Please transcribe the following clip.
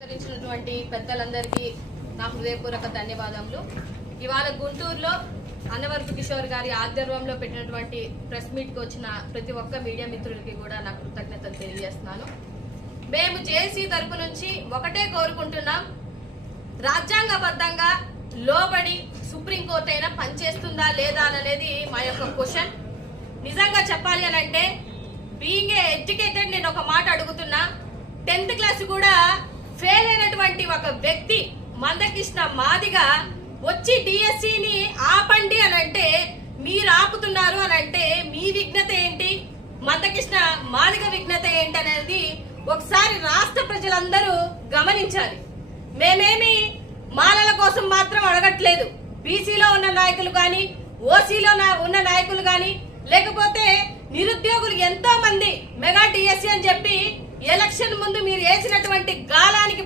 సహకరించినటువంటి పెద్దలందరికీ నా హృదయపూర్వక ధన్యవాదములు. ఇవాళ గుంటూరులో అన్నవరపు కిషోర్ గారి ఆధ్వర్యంలో పెట్టినటువంటి ప్రెస్ మీట్కి వచ్చిన ప్రతి ఒక్క మీడియా మిత్రులకి కూడా నా కృతజ్ఞతలు తెలియజేస్తున్నాను. మేము జేసీ తరపు నుంచి ఒకటే కోరుకుంటున్నాం, రాజ్యాంగబద్ధంగా లోబడి సుప్రీంకోర్టు అయినా పనిచేస్తుందా లేదా అనేది మా యొక్క క్వశ్చన్. నిజంగా చెప్పాలి అని అంటే బీయింగ్ ఏ ఎడ్యుకేటెడ్ నేను ఒక మాట అడుగుతున్నా, 10th క్లాస్ కూడా ఫెయిల్ అయినటువంటి ఒక వ్యక్తి మందకృష్ణ మాదిగ వచ్చి డిఎస్సిని ఆపండి అని అంటే మీరు ఆపుతున్నారు అని అంటే మీ విఘ్నత ఏంటి, మందకృష్ణ మాదిగ విఘ్నత ఏంటి అనేది ఒకసారి రాష్ట్ర ప్రజలందరూ గమనించాలి. మేమేమి మాలల కోసం మాత్రం అడగట్లేదు. బీసీలో ఉన్న నాయకులు కానీ, ఓసీలో ఉన్న నాయకులు కానీ, లేకపోతే నిరుద్యోగులు ఎంతో మంది మెగా డిఎస్సి అని చెప్పి ఎలక్షన్ ముందు మీరు వేసినటువంటి గాలానికి